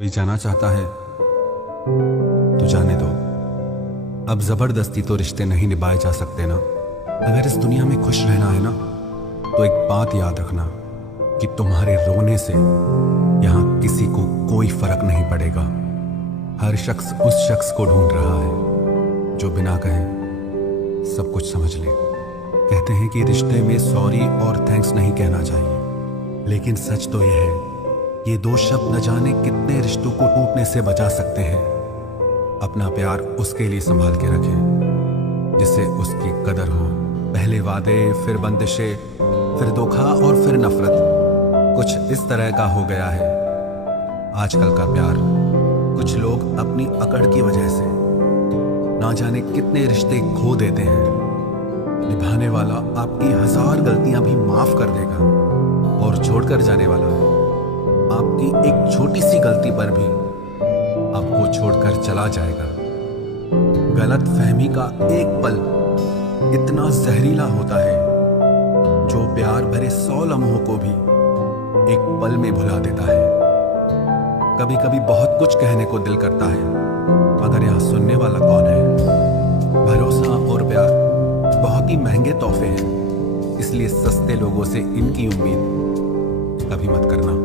कोई जाना चाहता है तो जाने दो। अब जबरदस्ती तो रिश्ते नहीं निभाए जा सकते ना। अगर इस दुनिया में खुश रहना है ना, तो एक बात याद रखना कि तुम्हारे रोने से यहाँ किसी को कोई फर्क नहीं पड़ेगा। हर शख्स उस शख्स को ढूंढ रहा है जो बिना कहे सब कुछ समझ ले। कहते हैं कि रिश्ते में सॉरी और थैंक्स नहीं कहना चाहिए, लेकिन सच तो यह है, ये दो शब्द न जाने कितने रिश्तों को टूटने से बचा सकते हैं। अपना प्यार उसके लिए संभाल के रखें जिससे उसकी कदर हो। पहले वादे, फिर बंदिशें, फिर धोखा और फिर नफरत। कुछ इस तरह का हो गया है आजकल का प्यार। कुछ लोग अपनी अकड़ की वजह से ना जाने कितने रिश्ते खो देते हैं। निभाने वाला आपकी 1000 गलतियां भी माफ कर देगा और छोड़कर जाने वाला आपकी एक छोटी सी गलती पर भी आपको छोड़कर चला जाएगा। गलत फहमी का एक पल इतना जहरीला होता है जो प्यार भरे 100 लम्हों को भी एक पल में भुला देता है। कभी कभी बहुत कुछ कहने को दिल करता है, मगर यहाँ सुनने वाला कौन है? भरोसा और प्यार बहुत ही महंगे तोहफे हैं, इसलिए सस्ते लोगों से इनकी उम्मीद कभी मत करना।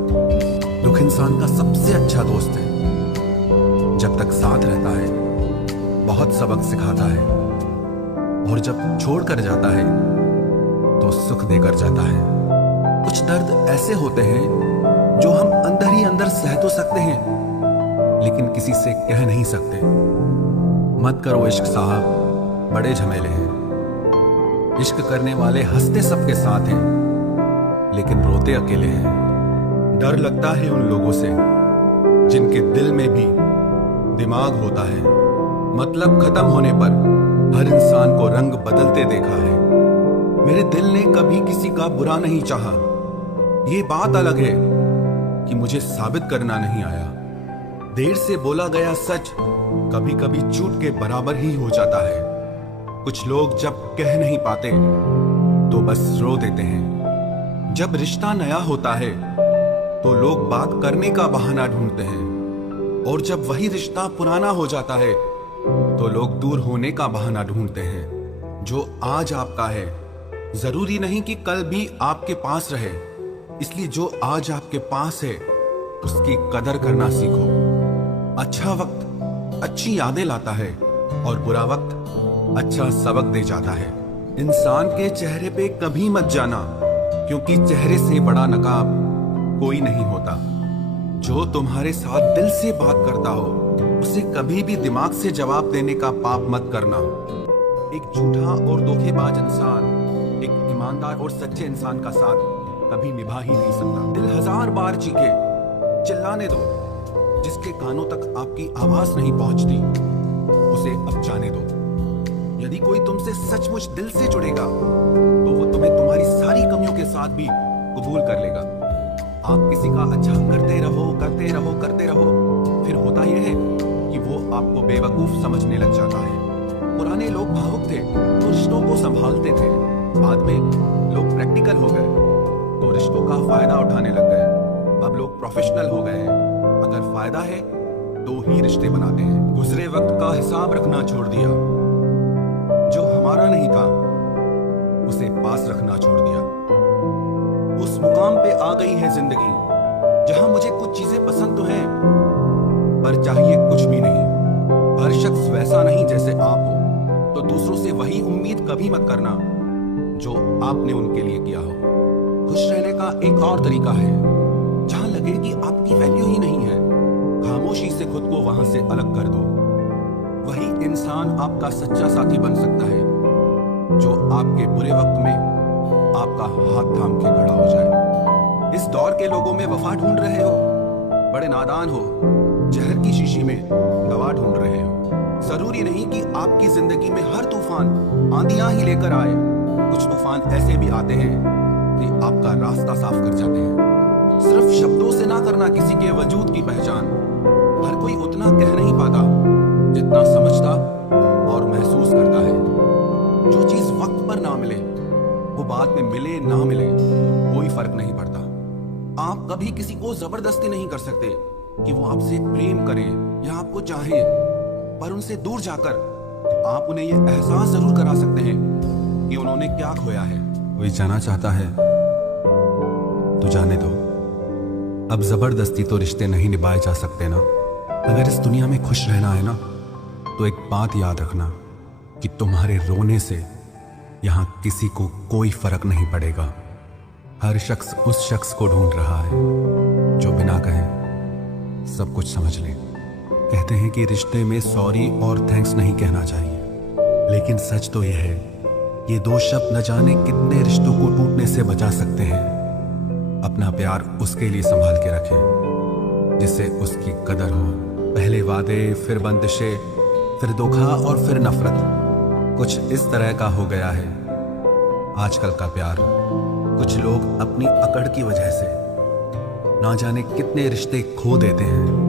दुख इंसान का सबसे अच्छा दोस्त है। जब तक साथ रहता है बहुत सबक सिखाता है, और जब छोड़ कर जाता है तो सुख देकर जाता है। कुछ दर्द ऐसे होते हैं जो हम अंदर ही अंदर सह तो सकते हैं, लेकिन किसी से कह नहीं सकते। मत करो इश्क साहब, बड़े झमेले हैं। इश्क करने वाले हंसते सबके साथ हैं, लेकिन रोते अकेले हैं। डर लगता है उन लोगों से जिनके दिल में भी दिमाग होता है। मतलब खत्म होने पर हर इंसान को रंग बदलते देखा है। मेरे दिल ने कभी किसी का बुरा नहीं चाहा। ये बात अलग है कि मुझे साबित करना नहीं आया। देर से बोला गया सच कभी कभी झूठ के बराबर ही हो जाता है। कुछ लोग जब कह नहीं पाते तो बस रो देते हैं। जब रिश्ता नया होता है तो लोग बात करने का बहाना ढूंढते हैं, और जब वही रिश्ता पुराना हो जाता है तो लोग दूर होने का बहाना ढूंढते हैं। जो आज आपका है जरूरी नहीं कि कल भी आपके पास रहे, इसलिए जो आज आपके पास है उसकी कदर करना सीखो। अच्छा वक्त अच्छी यादें लाता है और बुरा वक्त अच्छा सबक दे जाता है। इंसान के चेहरे पे कभी मत जाना, क्योंकि चेहरे से बड़ा नकाब कोई नहीं होता। जो तुम्हारे साथ दिल से बात करता हो उसे कभी भी दिमाग से जवाब देने का पाप मत करना। एक झूठा और धोखेबाज इंसान एक ईमानदार और सच्चे इंसान का साथ कभी निभा ही नहीं सकता। दिल 1000 बार चीखे, चिल्लाने दो। जिसके कानों तक आपकी आवाज नहीं पहुंचती उसे अब जाने दो। यदि कोई तुमसे सचमुच दिल से जुड़ेगा तो वो तुम्हें तुम्हारी सारी कमियों के साथ भी कबूल कर लेगा। आप किसी का अच्छा करते रहो करते रहो करते रहो, फिर होता यह है कि वो आपको बेवकूफ समझने लग जाता है। पुराने लोग भावुक थे तो रिश्तों को संभालते थे, बाद में लोग प्रैक्टिकल हो गए तो रिश्तों का फायदा उठाने लग गए। अब लोग प्रोफेशनल हो गए हैं, अगर फायदा है तो ही रिश्ते बनाते हैं। गुजरे वक्त का हिसाब रखना छोड़ दिया, जो हमारा नहीं था उसे पास रखना छोड़ दिया। उस मुकाम पे आ गई है जिंदगी जहां मुझे कुछ चीजें पसंद तो हैं, पर चाहिए कुछ भी नहीं। हर शख्स वैसा नहीं जैसे आप हो, तो दूसरों से वही उम्मीद कभी मत करना जो आपने उनके लिए किया हो। खुश रहने का एक और तरीका है, जहां लगे कि आपकी वैल्यू ही नहीं है, खामोशी से खुद को वहां से अलग कर दो। वही इंसान आपका सच्चा साथी बन सकता है जो आपके बुरे वक्त में आपका हाथ थाम के खड़ा हो जाए। इस दौर के लोगों में वफा ढूंढ रहे हो, बड़े नादान हो। जहर की शीशी में दवा ढूंढ रहे हो। जरूरी नहीं कि आपकी जिंदगी में हर तूफान आंधियां ही लेकर आए। कुछ तूफान ऐसे भी आते हैं कि आपका रास्ता साफ कर जाते हैं। सिर्फ शब्दों से ना करना किसी के वजूद की पहचान। हर कोई उतना कह नहीं पाता जितना समझता और महसूस करता है। जो चीज वक्त पर ना मिले वो बाद में मिले ना मिले कोई फर्क नहीं पड़ता। आप कभी किसी को जबरदस्ती नहीं कर सकते, कि वो आपसे प्रेम करें या आपको चाहें, पर उनसे दूर जाकर आप उन्हें ये एहसास जरूर करा सकते हैं कि उन्होंने क्या खोया है। कोई जाना चाहता है तो जाने दो। अब जबरदस्ती तो रिश्ते नहीं निभाए जा सकते ना। अगर इस दुनिया में खुश रहना है ना, तो एक बात याद रखना कि तुम्हारे रोने से यहां किसी को कोई फर्क नहीं पड़ेगा। हर शख्स उस शख्स को ढूंढ रहा है जो बिना कहे सब कुछ समझ ले। कहते हैं कि रिश्ते में सॉरी और थैंक्स नहीं कहना चाहिए, लेकिन सच तो यह है ये दो शब्द न जाने कितने रिश्तों को टूटने से बचा सकते हैं। अपना प्यार उसके लिए संभाल के रखें जिससे उसकी कदर हो। पहले वादे, फिर बंदिशें, फिर धोखा और फिर नफरत, कुछ इस तरह का हो गया है आजकल का प्यार। कुछ लोग अपनी अकड़ की वजह से ना जाने कितने रिश्ते खो देते हैं।